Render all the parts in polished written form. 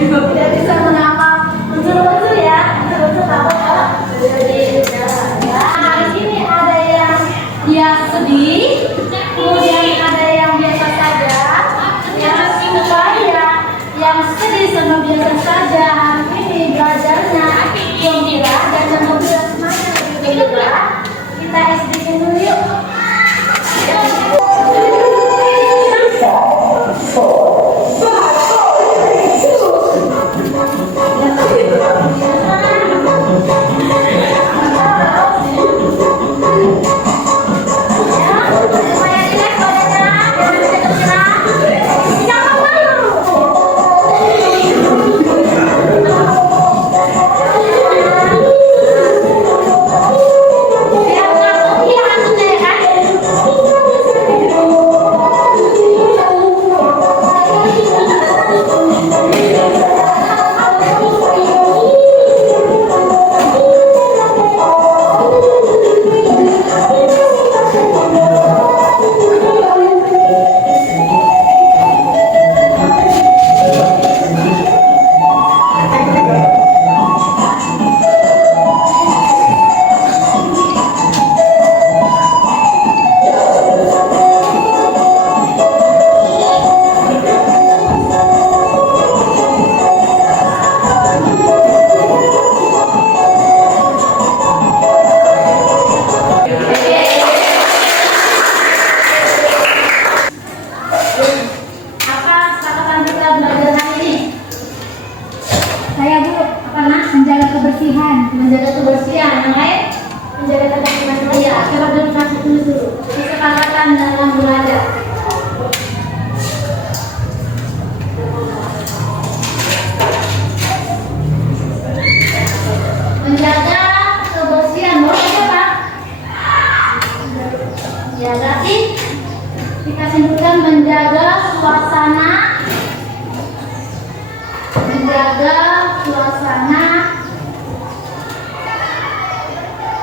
Tidak bisa menangkap unsur-unsur ya. Unsur-unsur apa ya? Nah, di sini ada yang dia sedih, kemudian ada yang biasa saja, yang sedih sama biasa saja. Hari ini belajarnya gembira dan gembira semuanya lebih gembira. Kita SD dulu yuk. Menjaga kebersihan, yang lain menjaga kebersihan saya. Coba dulu masuk dulu. Kesepakatan dalam belajar. Menjaga kebersihan, boleh apa? Ya, berarti kita simpulkan menjaga suasana,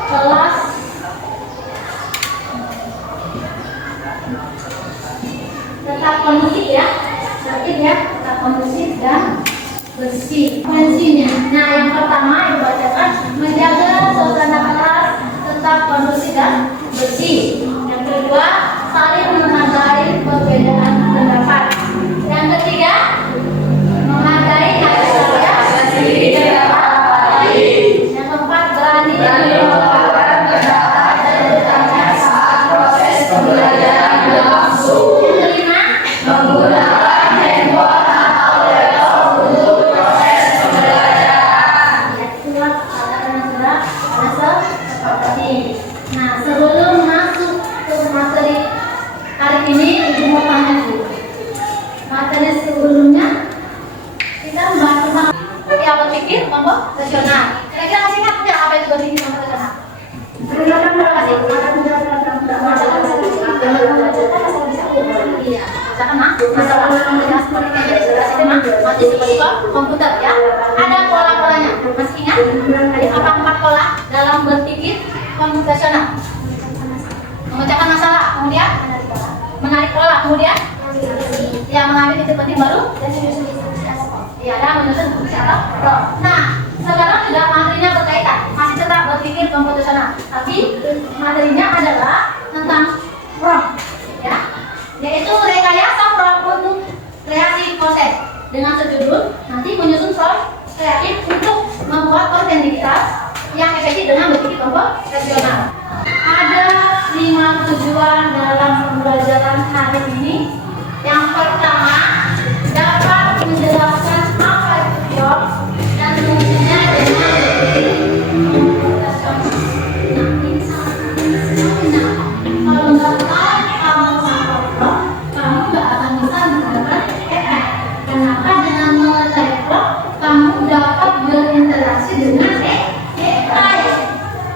kelas tetap kondusif ya, tetap kondusif dan bersih. Kuncinya, nah yang pertama dibacakan menjaga suasana kelas tetap kondusif dan bersih. Yang kedua, saling menghargai perbedaan pendapat. Yang ketiga, menghargai hak saya sendiri dan orang lain. Yang keempat, berani mengungkapkan pendapat dan bertanya saat proses pembelajaran berlangsung. Yang kelima, menggunakan handphone atau laptop untuk proses pembelajaran. Itulah kata-kata yang sudah seperti. Nah, sebelum masuk ke materi hari ini, Ibu mau tanya dulu. Materi sebelumnya kita membahas tentang ya berpikir kelompok rasional. Kira-kira masih ingat nggak apa itu berpikir kelompok rasional? Terima kasih. Iya, karena masalah masih seperti komputer ya. Ada pola-polanya. Masih ingat? Apa 4 pola dalam berpikir komputasional? Memecahkan masalah, kemudian menarik pola, kemudian yang mengambil titik penting baru dan ya, ada menyusun fungsi atau role. Nah, sekarang sudah materinya berkaitan, masih tetap berpikir komputasional, tapi materinya adalah tentang prompt, ya, yaitu rekayasa prompt untuk kreasi proses dengan sejudul nanti menyusun prompt kreatif untuk membuat konten digital yang efektif dengan berpikir kelompok rasional. Ada 5 tujuan dalam pembelajaran hari ini. Yang pertama, dapat menjelaskan apa itu prompt dan fungsinya dengan berpikir komputasional. Nah, ini sangat kalau nggak tahu kamu sama prompt, kamu nggak akan bisa menggunakan AI. Kenapa? Dengan mengerti prompt, kamu dapat berinteraksi dengan AI.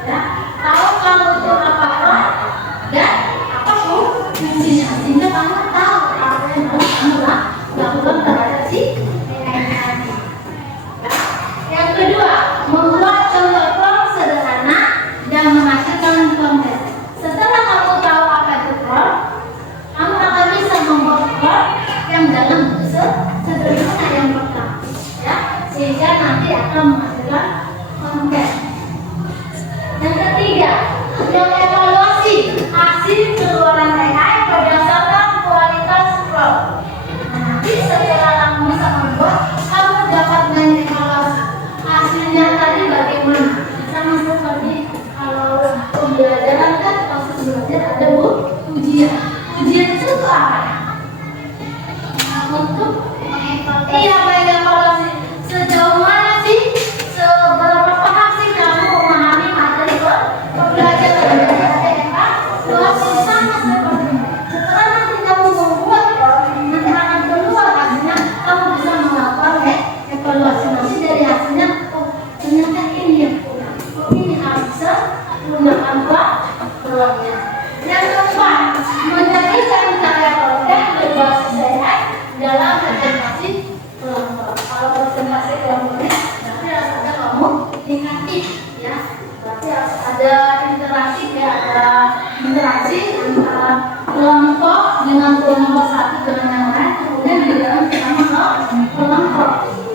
Ya, tahu kamu itu apa prompt dan apa fungsinya, sehingga kamu tahu apa yang harus kamu lakukan terhadap si dalam menghasilkan konten. Yang ketiga, mengevaluasi hasil keluaran AI berdasarkan kualitas prompt. Nanti setelah kamu membuat, kamu dapat mengevaluasi hasilnya tadi bagaimana. Sama seperti kalau pembelajaran kan proses belajar ada ujian. Ujian itu apa? Untuk mengevaluasi sejauh mana sih, seberapa paham sih kamu memahami materi pembelajaran. Sama seperti setelah nanti kamu membuat nanti akan keluar hasilnya, kamu bisa melakukan evaluasi nanti dari hasilnya. Oh ternyata ini ya, oh ini harus bisa menggunakan programnya. Yang keempat, menjadikan karya konten berbasis AI dalam presentasi kelompok. Kalau presentasi kelompok ini berarti harus ada kamu interaktif ya, berarti harus ada interaksi ya, ada interaksi antara kelompok dengan kelompok satu dengan yang lain, kemudian di dalam kelompok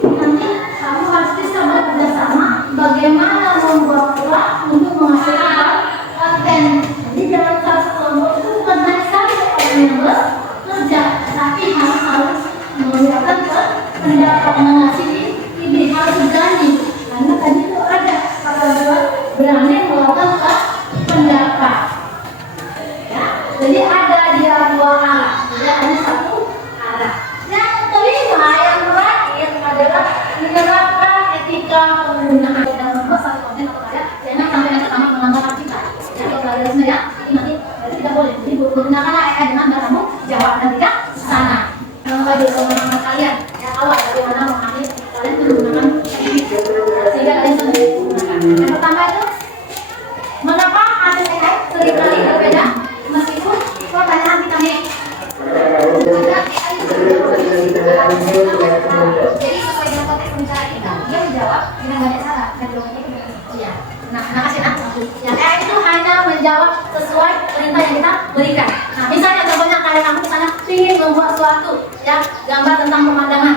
nanti kamu harus bisa bekerja sama bagaimana membuat pola untuk menghasilkan konten. Jadi dalam satu kelompok itu bukan hanya satu orang yang bekerja, tapi harus mengeluarkan pendapat, mengasih ide, harus berani. Karena tadi itu ada kata berani mengeluarkan pendapat. Ya, jadi ada dia dua arah, tidak hanya satu arah. Yang kelima, yang terakhir adalah menerapkan etika penggunaan dalam membuat konten atau karya. Jangan sampai yang pertama melanggar kita. Ya, kalau belajar ya, nanti tidak boleh. Jadi gunakan AI dengan kamu jawab dan tidak sana. Bagi pengalaman kalian, ya awal bagaimana memahami kalian menggunakan sehingga kalian sendiri menggunakan. Yang pertama itu, mengapa hasil AI seringkali berbeda meskipun pertanyaan kita nih. Jadi sesuai dengan konteks pembicaraan kita, dia menjawab dengan banyak cara dan jawabannya iya. Nah, kasih ya AI itu hanya menjawab sesuai perintah yang kita berikan. Nah, misalnya contohnya kayak kamu misalnya ingin membuat suatu ya gambar tentang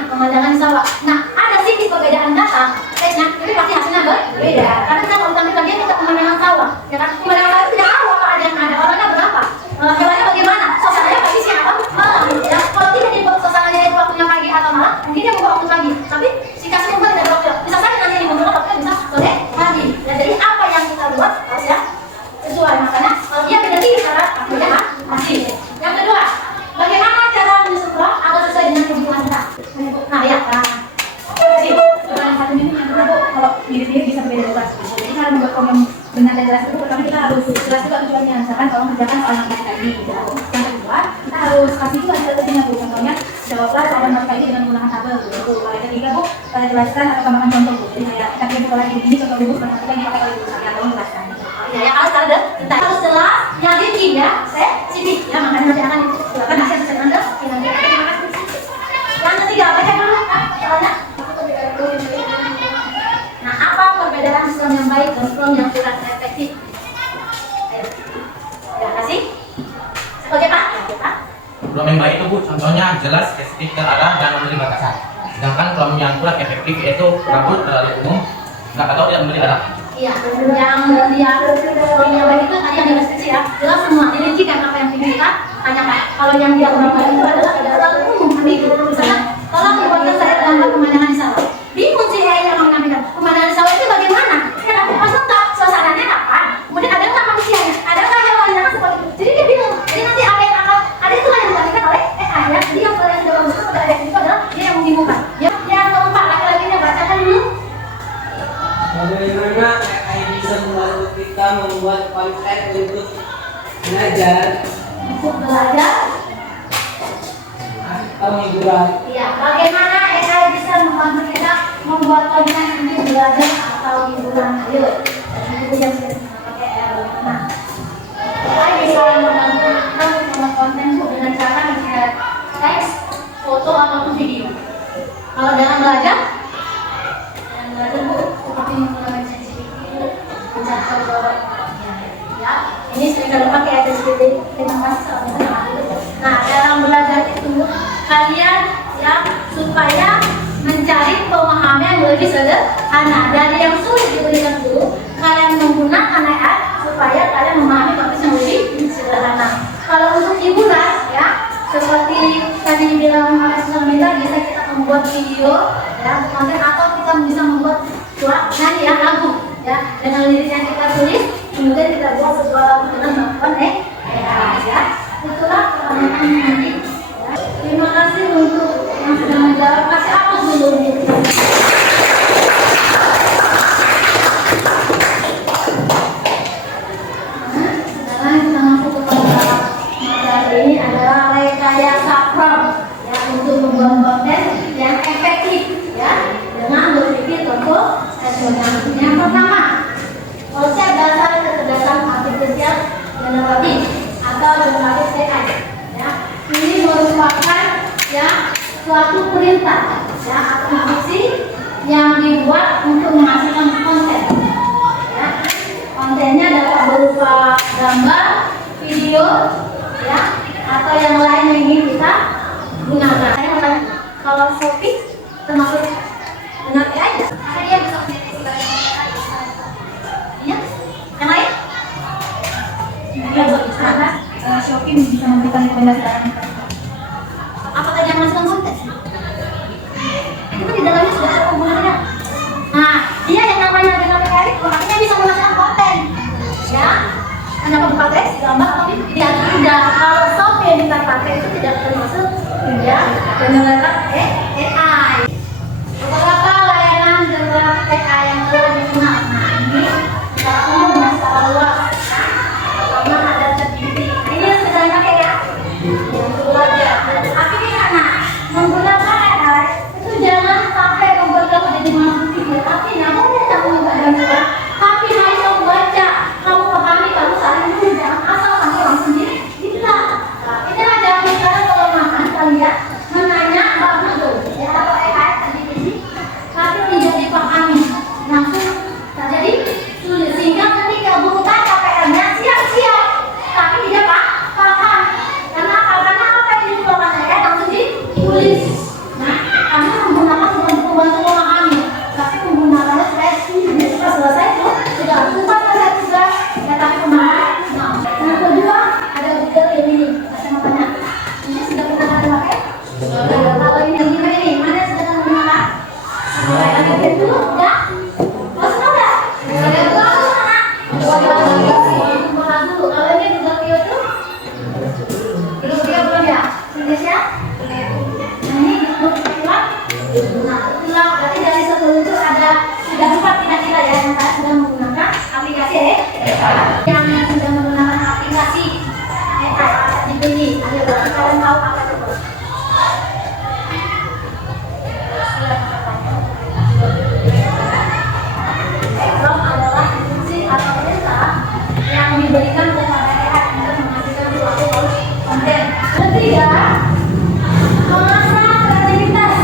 pemandangan sawah. Nah, ada sedikit perbedaan data, tapi pasti hasilnya berbeda. Karena kita kalau tampilkan dia kita pemandangan sawah, ya kan? Pemandangan sawah itu tidak tahu apa ada yang ada, orangnya berapa, hewannya bagaimana, suasananya pagi siang atau malam. Ya, kalau tidak dibuat suasananya itu waktunya pagi atau malam, ini dia membuat waktu pagi. Tapi si kasih membuat tidak waktu, bisa saja nanti dibuat waktu bisa sore pagi. Ya, jadi apa yang kita buat harus ya sesuai. Makanya kalau dia beda tinggi cara akhirnya hasil. Yang kedua, bagaimana cara menyusun prompt agar sesuai dengan kebutuhan kita? Nah ya, sih, yang satu ini yang kedua kalau mirip-mirip bisa berbeda. Jadi cara membuat prompt yang benar dan jelas itu pertama kita harus jelas juga tujuannya. Misalkan kalau mengerjakan soal matematika ini, yang kedua kita harus kasih juga strateginya bu. Contohnya jawablah soal matematika ini dengan menggunakan tabel. Bu, yang ketiga bu, saya jelaskan atau tambahkan contoh bu. Jadi kayak kita bikin pola ini contoh rumus matematika yang dipakai oleh bu saya tolong jelaskan. Ya, yang harus ada harus jelas, yang rinci ya, spesifik ya, makanya nanti akan silakan hasil sesuai Anda. Yang ketiga, baca dulu soalnya. Nah, apa perbedaan prompt yang baik dan prompt yang kurang efektif? Ayo, ya kasih. Oke Pak. Prompt yang baik itu bu, contohnya jelas, spesifik, terarah, dan memberi batasan. Sedangkan prompt yang kurang efektif yaitu kabur, terlalu umum, nggak tahu, tidak memberi arah. Iya, yang dia yang baik itu tadi yang deskripsi ya, jelas semua dirincikan apa yang ingin kita tanyakan. Kalau yang dia kurang baik itu adalah terlalu umum, misalnya tolong buatkan saya gambar pemandangan di sawah. Bingung sih AI yang mengampilkan pemandangan sawah itu bagaimana? Kenapa masuk tak suasananya kapan? Kemudian ada nggak manusianya? Ada nggak hewannya seperti itu? Jadi dia bingung. Jadi nanti apa yang akan ada itu yang dilakukan oleh AI ya. Jadi yang paling bagus pada AI itu adalah dia yang membingungkan. Yang keempat laki-lakinya bacakan dulu. Bagaimana AI bisa membantu kita membuat konten untuk belajar atau hiburan? Iya, bagaimana AI bisa membantu kita membuat konten untuk belajar atau hiburan? Ayo, itu yang saya pakai AI. Nah, AI bisa membantu kita membuat konten dengan cara misalnya teks, foto ataupun video. Kalau dalam belajar seperti menggunakan ChatGPT, mencari jawaban ya. Ini sering kali pakai ada ChatGPT. Terima kasih soalnya. Nah, dalam belajar itu kalian ya supaya mencari pemahaman yang lebih sederhana. Dari yang sulit diberikan dulu, kalian menggunakan AI supaya kalian memahami topik yang lebih sederhana. Kalau untuk hiburan, ya, seperti tadi dibilang oleh Susamita, bisa kita membuat video, ya, untuk konten, atau kita bisa membuat nyanyi ya, lagu, ya, dengan lirik yang kita tulis, kemudian kita buat sebuah lagu dengan bantuan AI, ya. Itulah kebanyakan nanti. Ya. Terima kasih untuk yang sudah menjawab. Kasih apa dulu? Ini adalah rekayasa prompt, ya, untuk membuat konten yang efektif, ya, dengan berpikir tentu rasional. Yang pertama, konsep dasar kecerdasan artifisial generatif atau generatif AI, ya. Ini merupakan, ya, suatu perintah, ya, atau instruksi yang dibuat untuk menghasilkan konten, ya. Kontennya dapat berupa gambar, video, ya, atau yang lain yang ingin kita gunakan. Saya mau tanya, kalau Shopee termasuk dengan AI ya? Maka dia bisa ya? Yang lain? Karena Shopee bisa memberikan rekomendasi lain. Apa tadi yang masukkan konten? Itu di dalamnya sudah ada hubungannya. Nah, dia yang namanya dengan AI, artinya bisa menghasilkan konten, ya. Hanya berupa teks, gambar, tapi tidak. Kalau Shopee yang kita pakai itu tidak termasuk, ya, generator AI. Beberapa layanan generator AI yang telah digunakan. Nah, ini secara umum dan secara luas. Pertama ada ChatGPT. Nah, ini yang sedang pakai ya. Yang kedua aja. Akhirnya, nah, menggunakan AI itu jangan sampai membuat kamu jadi malas pikir. Artinya boleh kamu membaca, tapi hanya membaca. Kamu pahami, kamu saling jangan asal kamu orang sendiri. Tidak. Nah, ini ada misalnya kalau makan kalian menanya bagus tuh, ya, atau AI tadi ini, tapi tidak dipahami langsung terjadi sulit, sehingga ketika buka KPR-nya siap-siap, tapi tidak paham. Karena apa yang dikeluarkan saya langsung ditulis. Nah, kami menggunakan untuk membantu memahami, tapi menggunakannya supaya sudah selesai tuh sudah bukan saya sudah ya, tapi pemahaman. Nah, yang kedua ada Google ini, saya mau tanya, ini sudah pernah kalian pakai? Kalau ini mana yang sudah menggunakan? Ada itu ya? Langsung ada? Ada itu langsung mana? Dulu. Kalau ini Google View itu belum ya? Sudah ya? Nah, ini Google View. Nah, itulah berarti dari 10 itu ada sudah 4 kita ya yang sudah menggunakan aplikasi yang sudah menggunakan aplikasi AI dipilih. Ayo kalian tahu apa itu? Prompt adalah instruksi atau perintah yang diberikan kepada AI untuk menghasilkan suatu konten. Ketiga, mengasah kreativitas.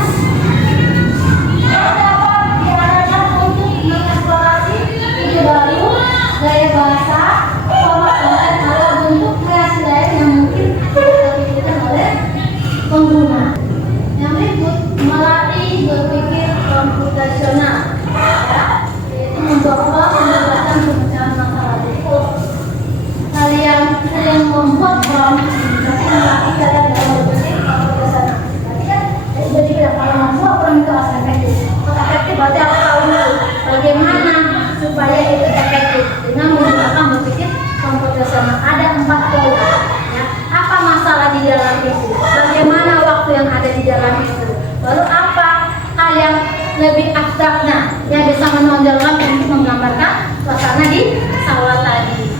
Dapat diarahkan untuk mengeksplorasi ide baru, gaya bahasa, format konten, atau bentuk kreasi lain yang mungkin dipikirkan oleh pengguna. Yang berikut, melatih berpikir komputasional, ya, yaitu mencoba mendapatkan pemecahan masalah. Jadi kalau kalian sering membuat prompt, berarti melatih kalian dalam berpikir komputasional. Berarti kan jadi kalau membuat prompt itu harus efektif. Kalau efektif berarti aku tahu dulu bagaimana supaya itu efektif dengan menggunakan berpikir komputasional. Ada 4 pola. Ya. Apa masalah di dalam itu? Bagaimana waktu yang ada di dalam itu? Lalu apa hal yang lebih abstraknya yang bisa menonjolkan untuk menggambarkan suasana di sawah tadi?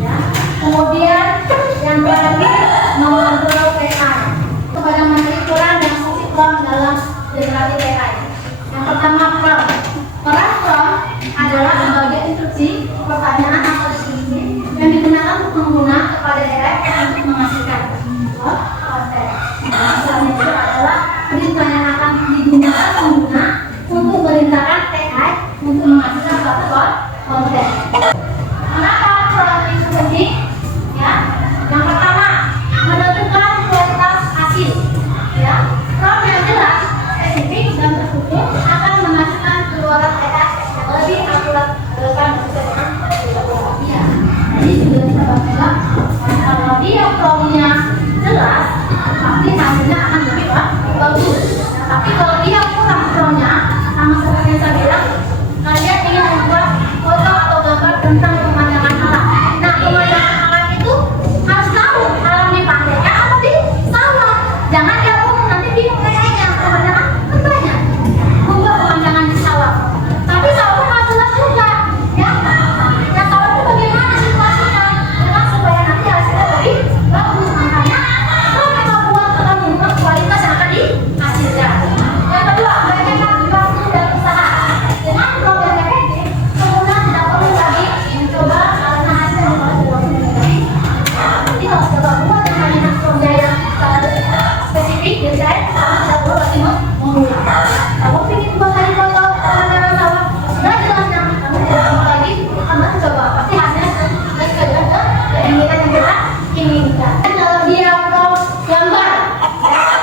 Ya. Kemudian yang terakhir mengontrol AI kepada menteri kurang dan fungsi kurang dalam generatif AI. Yang pertama prompt. Prompt adalah sebagai instruksi pertanyaan atau deskripsi yang digunakan untuk pengguna kepada AI untuk menghasilkan konten. Misalnya itu adalah perintah yang akan digunakan pengguna untuk merintahkan AI untuk menghasilkan suatu konten. Kenapa prompt itu penting? Ya, yang pertama menentukan kualitas hasil. Ya, prompt yang jelas, spesifik dan tertulis bisa baca. Kalau dia promnya jelas, pasti hasilnya akan lebih bagus. Tapi kalau dia kurang promnya, sama seperti yang saya bilang, kalian ingin membuat foto atau gambar tentang pemandangan alam. Nah, pemandangan alam itu harus tahu alam di pantai atau di sawah. Jangan dia ngomong nanti bingung kayaknya pemandangan kan banyak. Membuat pemandangan di sawah. Tapi sawah nggak jelas juga, ya. Nah, sawah itu bagaimana situasinya? Memang supaya nanti hasilnya lebih bagus. Makanya kalau memang buat akan membuat kualitas yang akan dihasilkan. Yang kedua, bagaimana waktu dan usaha. Dengan program efektif, pengguna tidak perlu lagi mencoba karena hasil yang harus dilakukan negatif. Jadi kalau sudah buat dengan minat program yang spesifik, desain, kamu tidak perlu lagi mengulang. Kamu ingin buat lagi foto pemandangan sawah, sudah jelasnya, kamu tidak perlu lagi kamu coba. Pasti hasilnya sesuai dengan keinginan yang kita inginkan. Kalau dia mau gambar,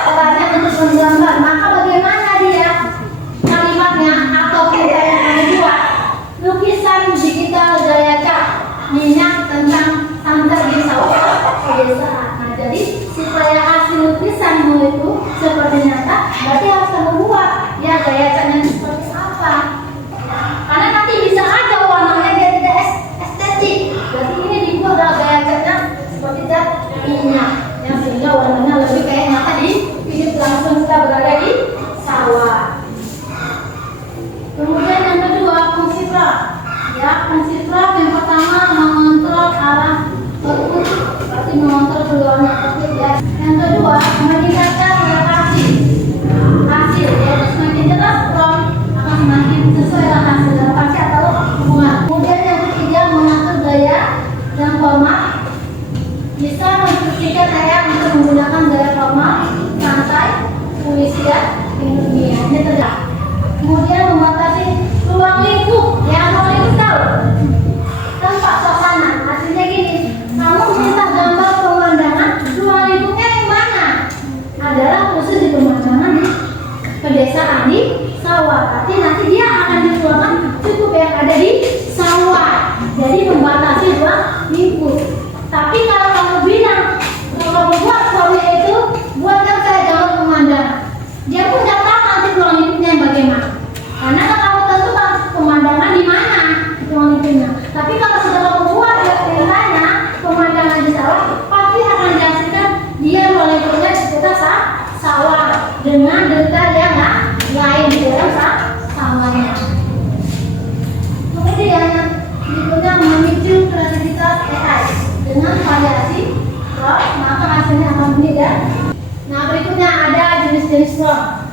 caranya untuk menggambar, maka bagaimana dia kalimatnya atau kita yang akan dibuat lukisan digital gaya cat minyak tentang santai di sawah pedesaan. Nah, jadi supaya hasil lukisanmu itu seperti nyata, berarti harus kamu buat ya gaya catnya seperti apa. Karena nanti bisa aja warnanya dia tidak estetik. Berarti ini dibuat gaya catnya seperti cat minyak, yang sehingga warnanya lebih kayak nyata di hidup langsung kita berada di sawah. Kemudian yang kedua, fungsi prop. Ya, fungsi prop yang pertama mengontrol arah output, berarti mengontrol keluarnya output ya. Yang kedua, meningkatkan relasi hasil. Ya, semakin jelas prop akan semakin sesuai dengan hasil relasi atau hubungan. Kemudian yang ketiga, mengatur gaya dan format. Bisa menginstruksikan saya untuk menggunakan gaya formal, santai, puisian, ilmiah. Ini terjadi. Kemudian membatasi ruang lingkup, ya ruang lingkup tahu tempat suasana. Hasilnya gini, kamu minta gambar pemandangan, ruang lingkupnya yang mana? Adalah khusus di pemandangan di pedesaan di sawah. Tapi nanti dia akan dikeluarkan cukup yang ada di sawah. Jadi membatasi ruang lingkup. Tapi kalau kamu bilang, kalau kamu buat formnya itu, buatkan saya gambar pemandangan. Dia pun tidak tahu nanti ruang lingkupnya yang bagaimana. Karena kamu tentukan pemandangan di mana ruang lingkupnya. Tapi kalau sudah kamu buat petanya pemandangan di sawah, pasti akan dihasilkan dia ruang lingkupnya di sekitar sawah dengan detail yang lain di dalam sawahnya. Kemudian berikutnya memicu kreativitas AI dengan variasi prop, maka hasilnya akan berbeda. Nah, berikutnya ada jenis-jenis prop.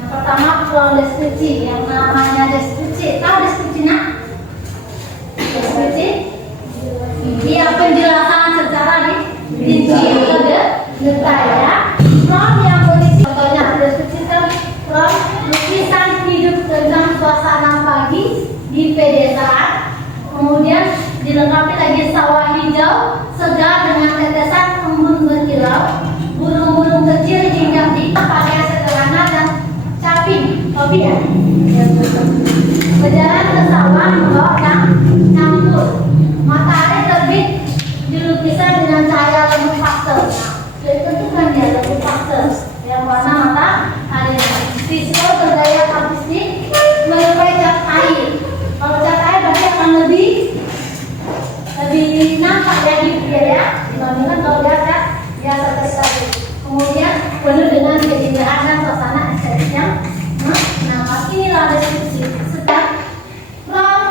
Yang pertama prop deskripsi, yang namanya deskripsi. Tahu deskripsinya? Deskripsi? Dia penjelasan secara rinci atau detail ya. Prop yang berisi, contohnya deskripsikan prop lukisan hidup tentang suasana pagi di pedesaan. Kemudian dilengkapi lagi sawah hijau segar dengan tetesan embun berkilau, burung-burung kecil hinggap di pakaian sederhana dan caping hobi ya. Berjalan ke sawah membawa campur matahari terbit di lukisan dengan cahaya lembu pastel. Jadi tentukan dia lembu pastel yang warna matahari. Visual bergaya artistik menyerupai cat air. Kalau cat air berarti akan lebih nampak ya di dia ya dibandingkan kalau dia cat biasa sekali. Kemudian penuh dengan keindahan dan suasana estetik yang nampak. Inilah deskripsi. Setiap prop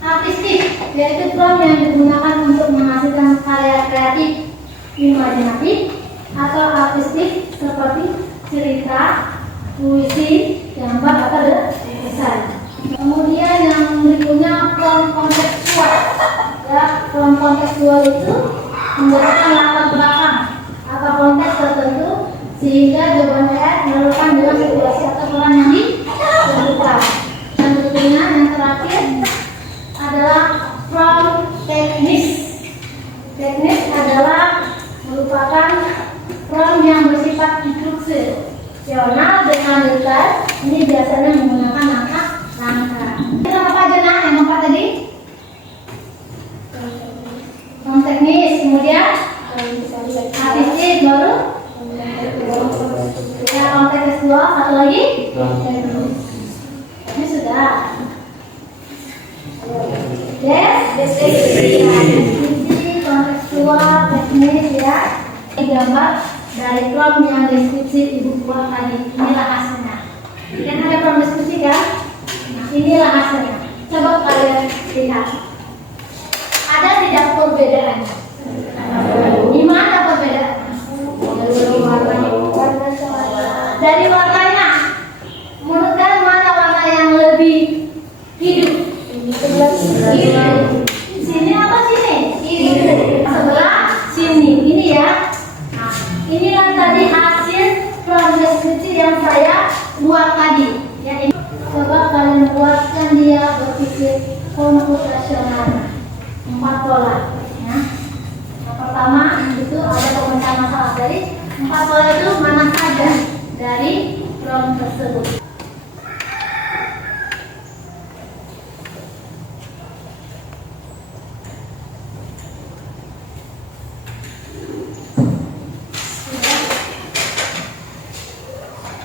artistik yaitu prop yang digunakan untuk menghasilkan karya kreatif, imajinatif atau artistik seperti cerita, puisi, gambar atau desain. Kemudian yang berikutnya prompt kontekstual. Ya, prompt kontekstual itu menggunakan latar belakang atau konteks tertentu sehingga jawaban AI dilakukan dengan situasi atau peran yang ditentukan. Dan berikutnya yang terakhir adalah prompt teknis. Teknis adalah merupakan prompt yang bersifat instruksional dengan detail. Ini biasanya menggunakan langkah. Kita apa aja nah yang keempat tadi? ya. Deskripsi, kontekstual, teknis ya. Ini gambar dari prom yang deskripsi ibu buah tadi. Inilah hasilnya. Kan ada prom deskripsi kan? Nah, inilah hasilnya. Coba kalian lihat. Ada tidak perbedaannya? Di mana perbedaannya? Dari warnanya. Menurut kalian mana warna yang lebih hidup? Sini apa sini? Sebelah sini. Ini ya. Nah, inilah tadi hasil prom deskripsi yang saya buat tadi. Ya, ini. Coba kalian buatkan dia berpikir komputasional. 4 pola. Ya. Yang pertama itu ada pemecahan masalah. Dari 4 pola itu mana saja dari prom tersebut.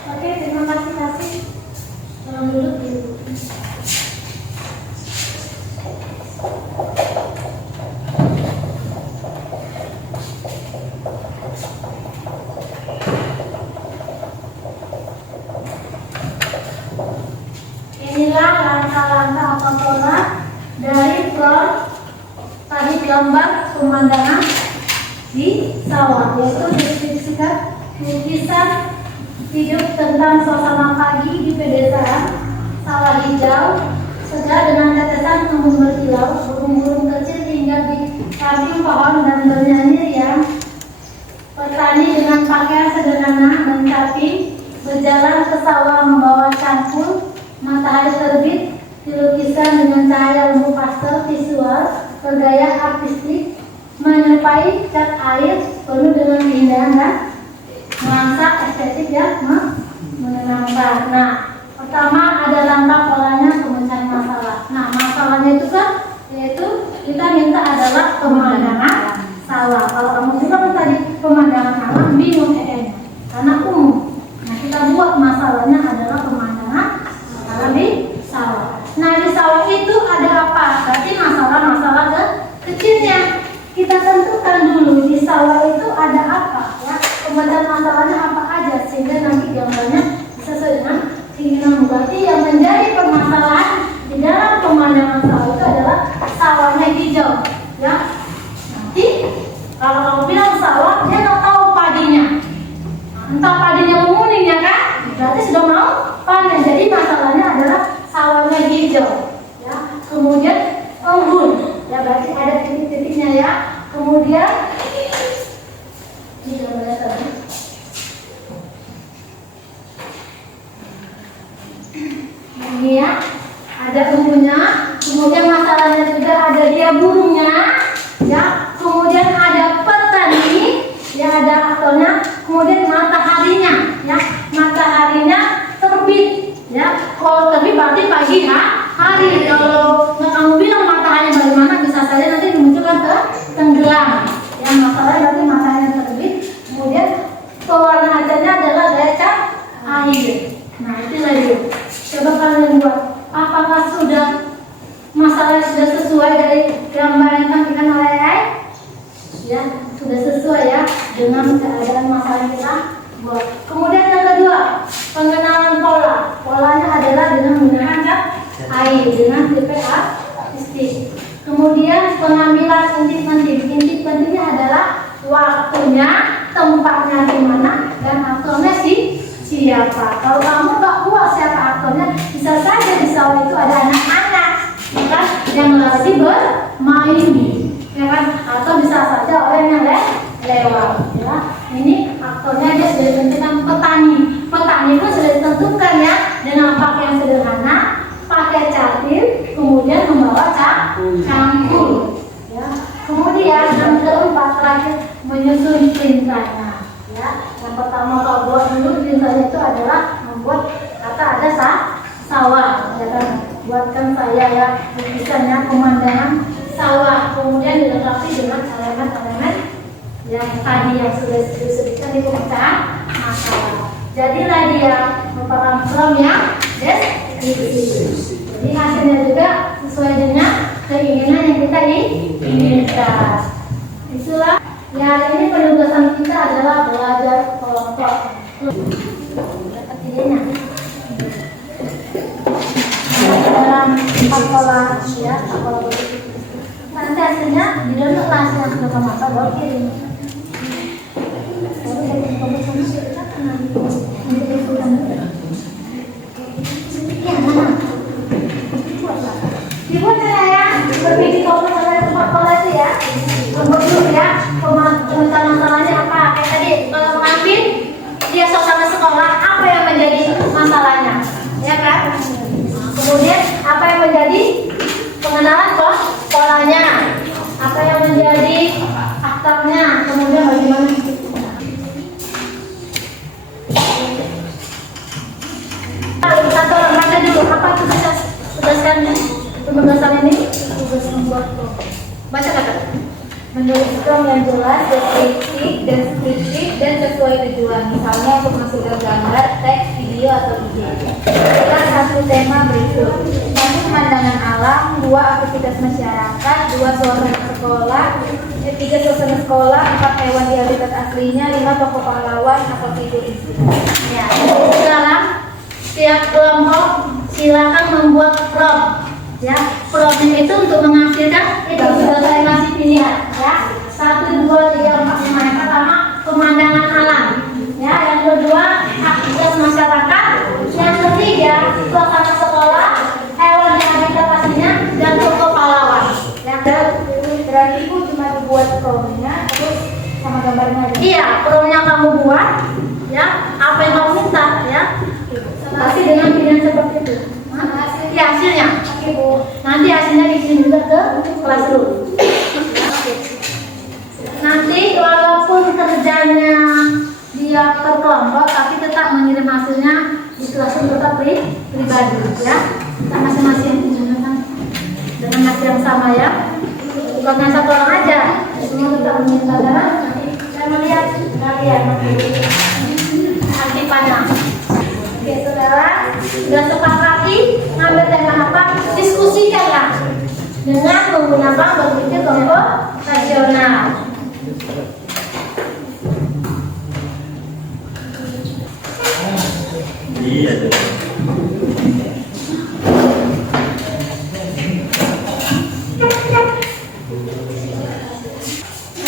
Oke, terima kasih. Tolong duduk di inilah langkah-langkah atau pola dari prom tadi gambar pemandangan di sawah, yaitu deskripsikan lukisan hidup tentang suasana pagi di pedesaan sawah hijau segar dengan tetesan embun berkilau, burung-burung kecil tinggal di samping pohon dan bernyanyi riang. Petani dengan pakaian sederhana dan caping berjalan ke sawah membawa cangkul. Matahari terbit di lukisan dengan cahaya lembu pastel visual bergaya artistik menyerupai cat air penuh dengan keindahan dan nuansa estetik yang menenangkan. Nah, pertama ada langkah polanya pemecahan masalah. Nah, masalahnya itu kan yaitu kita minta adalah pemandangan sawah. Kalau kamu bilang tadi pemandangan alam bingung karena umum. Nah, kita buat masalahnya adalah pemandangan alam di sawah. Nah, di sawah itu ada apa? Berarti masalah-masalah kecilnya kita tentukan dulu di sawah itu ada apa ya. Pemecahan masalahnya apa aja sehingga nanti gambarnya sesuai dengan keinginan. Berarti yang menjadi permasalahan di dalam pemandangan sawah itu adalah sawahnya hijau ya. Nanti kalau kamu bilang sawah dia nggak tahu padinya, entah padinya menguning ya kan, berarti sudah mau panen. Jadi masalahnya adalah sawahnya hijau ya. Kemudian embun ya, berarti ada titik-titiknya ya. Kemudian ini ya, ada embunnya. Kemudian masalahnya juga ada dia burungnya ya. Kemudian ada petani ya, ada aktornya. Kemudian mataharinya ya, mataharinya terbit ya. Kalau terbit berarti pagi hari. Kalau kamu bilang matahari bagaimana, bisa saja nanti dimunculkan ke tenggelam ya. Masalahnya berarti mataharinya terbit. Kemudian pewarna ajarnya adalah gaya cat air. Nah, itu lagi. Coba kalian buat. Apakah masalah sudah sesuai dari gambar yang ditampilkan oleh AI? Ya, sudah sesuai ya dengan keadaan masalah yang kita buat. Kemudian yang kedua, pengenalan pola. Polanya adalah dengan menggunakan cat air dengan tipe artistik. Kemudian pengambilan inti penting. Inti pentingnya adalah waktunya, tempatnya di mana, dan aktornya siapa. Kalau kamu nggak puas siapa aktornya, bisa saja di sawah itu ada anak-anak ya kan, yang lagi bermain ya kan, atau bisa saja orang yang lewat ya. Ini aktornya dia sudah ditentukan. Petani pun sudah ditentukan ya, dengan pakaian sederhana, pakai capir, kemudian membawa cangkul ya. Kemudian yang keempat terakhir menyusun perintahnya ya. Yang pertama kalau buat dulu perintahnya itu adalah membuat kata ada sawah ya kan. Buatkan saya ya lukisannya pemandangan sawah, kemudian dilengkapi dengan elemen-elemen yang tadi yang sudah disebutkan di pemecahan masalah. Jadilah dia merupakan prom yang Jadi hasilnya juga sesuai dengan keinginan yang kita inginkan. Itulah ya, ini penugasan kita adalah belajar kelompok. Dapat idenya. Dalam sekolah ya, sekolah begitu. Nanti hasilnya di dalam kelas yang sudah kamu baru kirim. Dibuat ya, berpikir kalau misalnya tempat sekolah itu ya, dulu ya, pemetaan masalahnya apa? Kayak tadi, kalau mengambil dia suasana sekolah, apa yang menjadi masalahnya, ya kan? Kemudian apa yang menjadi pengenalan sekolahnya, apa yang menjadi aktornya, kemudian bagaimana? Satu orang baca dulu, apa tugaskan penugasan ini? Tugas membuat baca kata. Menulis prompt yang jelas, deskriptif, dan sesuai tujuan. Misalnya untuk masukkan gambar, teks, video, atau ide. Kita satu tema berikut. 1. Pemandangan alam, 2. Aktivitas masyarakat, 2. Suasana sekolah, 3. Suasana sekolah, 4. Hewan di habitat aslinya, 5. Tokoh pahlawan atau figur inspirasi. Ya, sekarang setiap kelompok silakan membuat prompt. Ya, prompt itu untuk menghasilkan itu sudah saya kasih pilihan. Ya, 1, 2, 3, 4, 5. Yang pertama pemandangan alam. Ya, yang kedua aktivitas masyarakat. Yang ketiga suasana sekolah, hewan yang ada di pastinya, dan tokoh pahlawan. Yang berarti Ibu cuma dibuat prompt-nya, terus sama gambarnya aja. Iya, prompt-nya kamu buat. Ya, apa yang kamu minta ya. Pasti dengan pilihan seperti itu. Ya, hasilnya. Oke, Bu. Nanti hasilnya dikirim juga ke classroom. Nanti walaupun kerjanya dia berkelompok, tapi tetap mengirim hasilnya di classroom tetap pribadi ya. Kita masing-masing dengan hasil yang sama ya. Bukan hanya satu orang aja, semua tetap mengirim karena nanti saya melihat kalian aktifannya. Oke, saudara, sudah sepakati ngambil tema apa? Diskusikanlah dengan menggunakan berpikir kelompok rasional. Iya.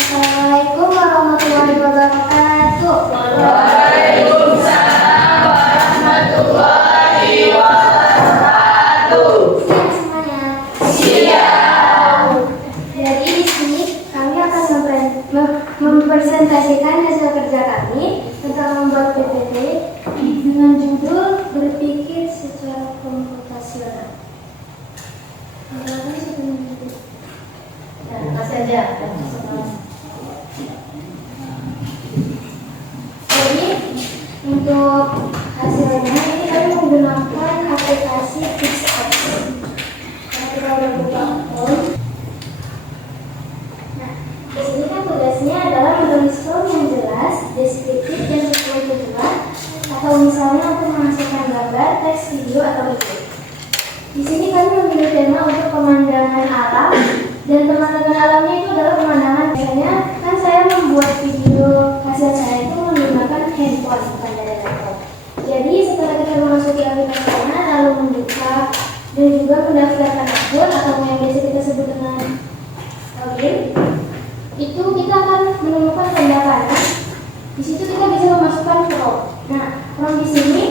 Assalamualaikum warahmatullahi wabarakatuh. Waalaikumsalam warahmatullahi wabarakatuh. Siap semuanya. Siap. Jadi di sini kami akan mempresentasikan hasil kerja kami tentang membuat PPT dengan judul berpikir secara komputasional. Kasih aja. Jadi untuk hasilnya ini kami menggunakan aplikasi PixArt. Kita buka form. Nah, di sini kan tugasnya adalah menulis form yang jelas, deskriptif dan sesuai tujuan, atau misalnya untuk menghasilkan gambar, teks, video atau video. Di sini kami memilih tema untuk pemandangan alam, dan pemandangan alamnya itu adalah pemandangan. Biasanya kan saya membuat video hasil saya itu menggunakan handphone bukan dari laptop. Jadi setelah kita memasuki aplikasinya lalu membuka dan juga mendaftarkan akun atau yang biasa kita sebut dengan login, itu kita akan menemukan pendaftaran. Di situ kita bisa memasukkan prompt. Nah, prompt di sini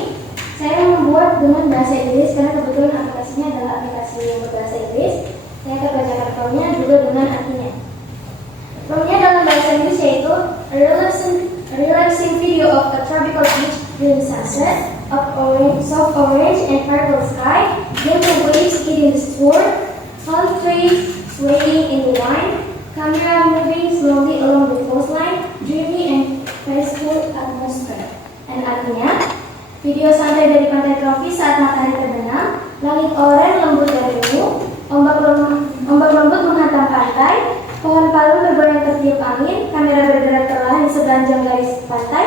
saya membuat dengan bahasa Inggris karena kebetulan aplikasinya adalah aplikasi yang berbahasa Inggris. Saya akan bacakan prompt-nya juga dengan artinya. Prompt-nya dalam bahasa Inggris yaitu a relaxing video of a tropical beach during sunset, soft orange and purple sky, gentle waves eating the sword, palm trees swaying in the wind, camera moving slowly along the coastline, dreamy and peaceful atmosphere. Dan artinya, video santai dari pantai tropis saat matahari terbenam, langit oranye lembut dan ungu, ombak lembut menghantam pantai, pohon palem bergoyang tertiup angin, kamera bergerak perlahan di sepanjang garis pantai,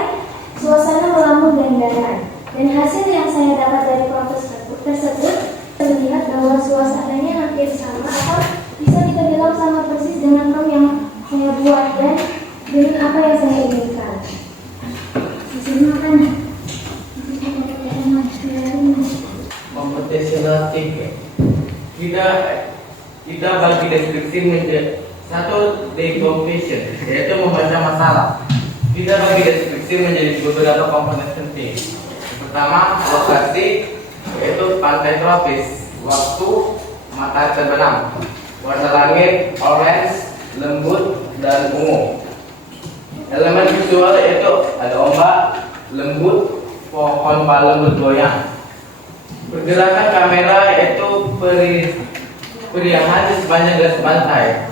suasana melamun dan damai. Dan hasil yang saya dapat dari proses tersebut tersebut terlihat bahwa suasananya hampir sama atau bisa kita bilang sama persis dengan prom yang saya buat dan dengan apa yang saya inginkan. Computational thinking. Kita bagi deskripsi menjadi satu decomposition, yaitu membaca masalah. Kita bagi deskripsi menjadi beberapa komponen penting. Pertama, lokasi, yaitu pantai tropis, waktu, matahari terbenam, warna langit, orange, lembut, dan ungu. Elemen visual yaitu ada ombak, lembut, pohon palem bergoyang. Pergerakan kamera yaitu periahan di sepanjang garis pantai.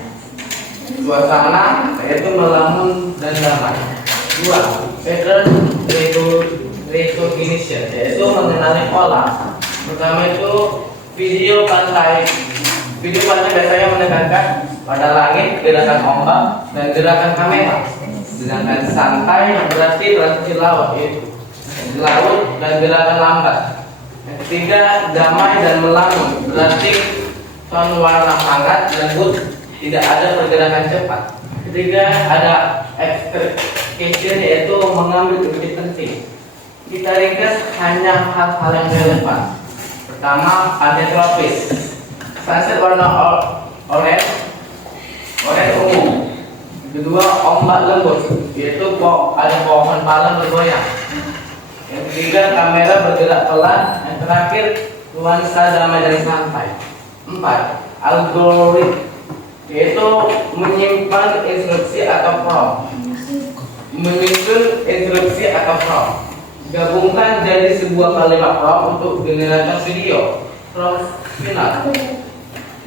Suasana yaitu melamun dan damai. 2. Pattern recognition yaitu mengenali pola. Pertama itu video pantai. Video pantai biasanya menekankan pada langit, gerakan ombak, dan gerakan kamera. Sedangkan santai berarti transisi laut yaitu laut dan gerakan lambat. Yang ketiga, damai dan melamun berarti tone warna hangat, lembut, tidak ada pergerakan cepat. Ketiga, ada extrication yaitu mengambil titik penting. Kita ringkas hanya hal-hal yang relevan. Pertama, pantai tropis. Sunset warna orange ungu. Kedua, ombak lembut, yaitu ada pohon palem bergoyang. Yang ketiga, kamera bergerak pelan. Yang terakhir, nuansa damai dan santai. 4. Algoritma, yaitu menyimpan instruksi atau prompt, menyusun instruksi atau prompt. Gabungkan jadi sebuah kalimat prompt untuk generator video. Prompt final.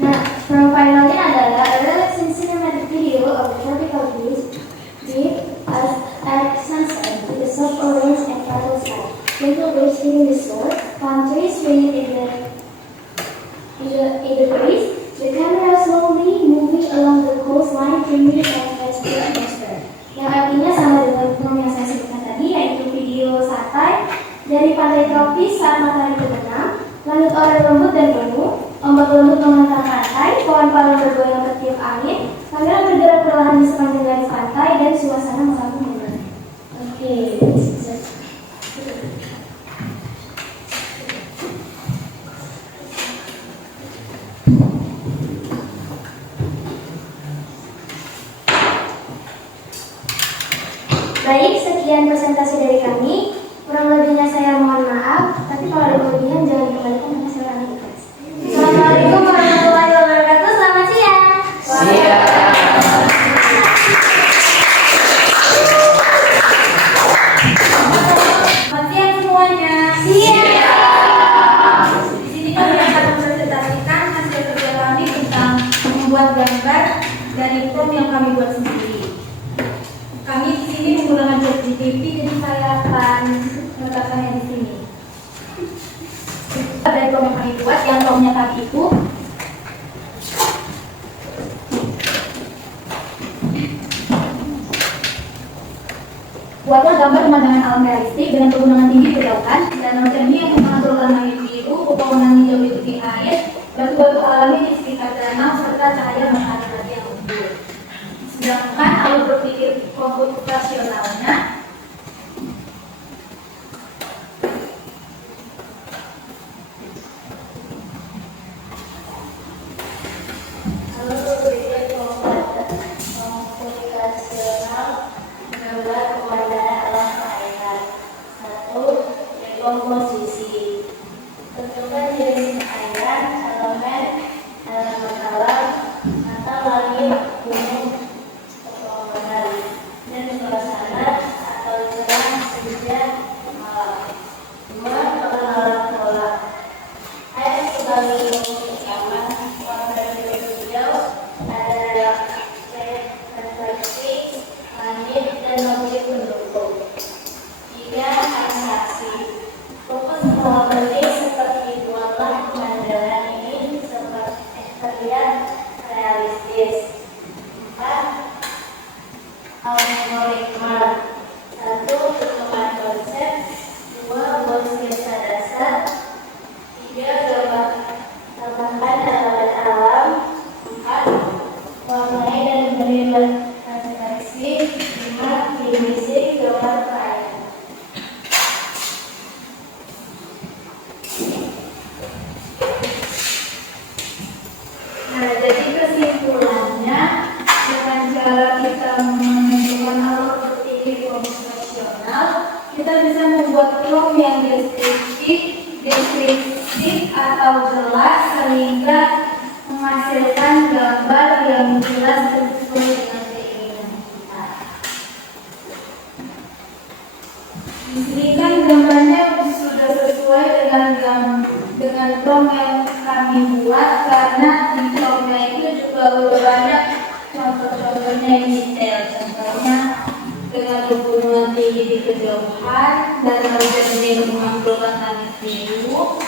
Nah, prompt finalnya adalah a relaxing cinematic video of the tropical beach at sunset with the soft orange and purple sky. Gentle waves hitting the shore, palm trees swinging in the breeze. The camera slowly moving along the coastline, dreamy and peaceful atmosphere. Yang artinya sama dengan film yang saya sebutkan tadi, yaitu video santai dari pantai tropis saat matahari terbenam, langit oranye lembut dan ungu, ombak lembut menghantam pantai, pohon palem bergoyang tertiup angin, kamera bergerak perlahan di sepanjang garis pantai, dan suasana melamun. Oke. Baik, sekian presentasi dari kami. Kurang lebihnya saya mohon maaf, tapi kalau ada kelebihan jangan dikembalikan karena saya orang ikhlas. Assalamualaikum warahmatullahi wabarakatuh. Selamat siang. Selamat siang semuanya. Siang. Di sini kami akan mempresentasikan hasil kerja kami tentang membuat gambar dari prompt yang kami buat sendiri. Kami di sini menggunakan ChatGPT, jadi saya akan meletakkannya di sini. Dari prompt yang kami buat, yang promptnya tadi itu buatlah gambar pemandangan alam realistik dengan pegunungan tinggi berjauhan, danau jernih yang menghasilkan langit biru, pepohonan hijau di tepi air, batu-batu alami di sekitar danau, serta cahaya matahari yang lembut. Sedangkan alur berpikir komputasionalnya adalah pemandangan alam perairan. 1. Dekomposisi. Tentukan jenis airan, elemen alam, atau langit, gunung, pepohonan, dan suasana atau cerah, hujan, malam. 2. Pengenalan pola. Air sebagai bentuk nyaman, warna biru hijau, ada refleksi, langit, dan motif pendukung. 3. animasi. Fokus hal penting seperti buatlah pemandangan ini seperti terlihat realistis. 4. Algoritma. 1. Pertemuan konsep. 2. Buat sketsa dasar. 3. mengembangkan halaman alam. 4. Warnai dan beri koreksi. 5. Definisi gambar perayaan. Nah, jadi kesimpulannya dengan cara kita menentukan alur berpikir konvensional, kita bisa membuat prompt yang deskriptif atau jelas sehingga menghasilkan gambar yang jelas sesuai dengan keinginan kita. Di sini kan gambarnya sudah sesuai dengan prompt yang kami buat, karena di promptnya itu juga udah banyak contoh-contohnya yang detail. Contohnya dengan hubungan tinggi di kejauhan dan hujan yang mengambilkan langit biru,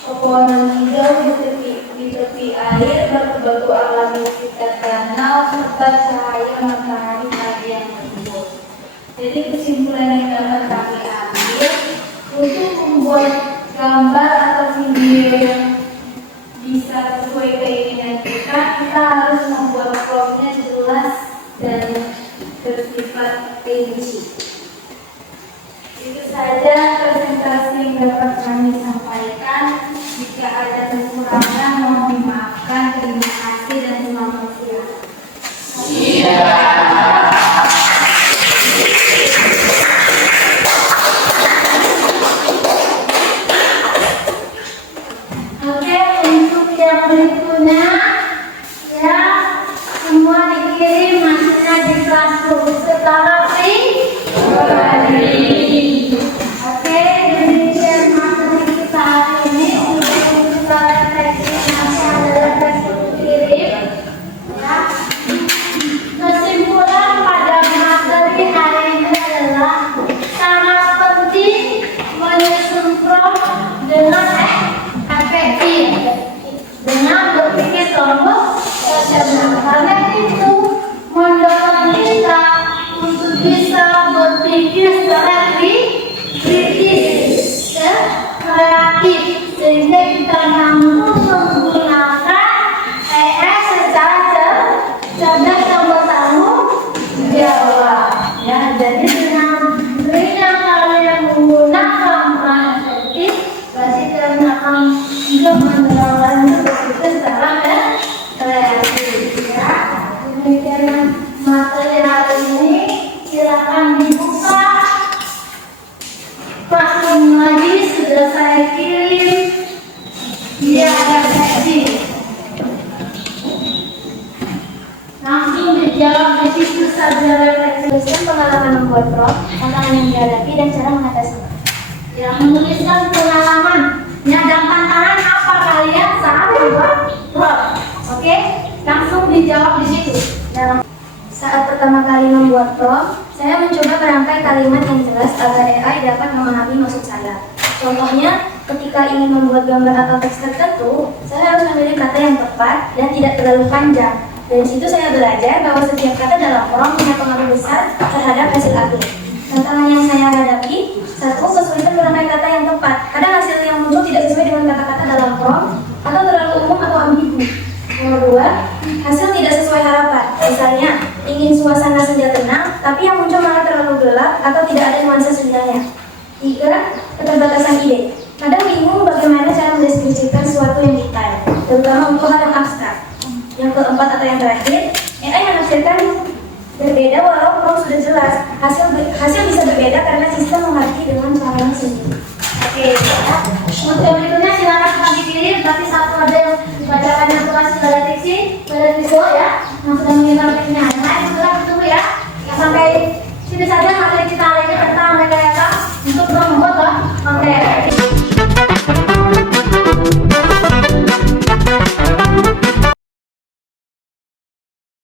pepohonan hijau di tepi air, batu-batu alami sekitar danau, serta cahaya matahari pagi yang lembut. Jadi kesimpulan yang dapat kami ambil, untuk membuat gambar atau video yang bisa sesuai keinginan kita, kita harus membuat promptnya jelas dan bersifat prinsip. Itu saja presentasi yang dapat kami sampaikan. Jika ada kekurangan mohon dimaafkan. Terima kasih dan selamat siang. Oke, untuk yang berikutnya ya, semua dikirim hasilnya di kelasku secara pribadi. Oke, demikian materi kita hari ini. Untuk kita refleksi nanti adalah refleksi kirim ya. Kesimpulan pada materi hari ini adalah sangat penting menyusun prompt dengan efektif, dengan berpikir kelompok rasional. Karena itu mendorong kita untuk bisa berpikir secara kritis dan kreatif, sehingga kita mampu menggunakan AI secara cerdas dan bertanggung jawab. Ya, jadi dengan kalian menggunakan peran efektif, berarti kalian akan juga mendorong berpikir secara kreatif. Ya, demikian materi hari ini. Silakan dibuka. Classroom lagi sudah saya kirim. Dia ada seksi. Langsung dijawab di situ saja refleksi. Menuliskan pengalaman membuat prompt, tantangan yang dihadapi dan cara mengatasinya. Yang menuliskan pengalamannya dan tantangan apa kalian saat membuat prompt. Oke, langsung dijawab di situ. Saat pertama kali membuat prompt, saya mencoba merangkai kalimat yang jelas agar AI dapat memahami maksud saya. Contohnya, ketika ingin membuat gambar atau teks tertentu, saya harus memilih kata yang tepat dan tidak terlalu panjang. Dari situ saya belajar bahwa setiap kata dalam prompt punya pengaruh besar terhadap hasil akhir. Tantangan yang saya hadapi, 1. Kesulitan merangkai kata yang tepat. Kadang hasil yang muncul tidak sesuai dengan kata-kata dalam prompt atau terlalu umum atau ambigu. Nomor 2, hasil tidak sesuai harapan. Misalnya, ingin suasana senja tenang, tapi yang muncul malah terlalu gelap atau tidak ada nuansa senyanya. 3, keterbatasan ide. Kadang bingung bagaimana cara mendeskripsikan sesuatu yang detail, terutama untuk hal yang abstrak. Yang keempat atau yang terakhir, AI menafsirkan berbeda walau prompt sudah jelas. Hasil bisa berbeda karena sistem mengerti dengan cara sendiri. Oke, ya. Untuk berikutnya silakan kami kirim. Tapi satu ada yang bacakan yang tulis pada diksi, pada visual ya, yang sudah menginterpretasinya. Yang lain sudah bertemu ya. Sampai sini saja materi kita hari ini tentang rekayasa untuk membuat. Oke.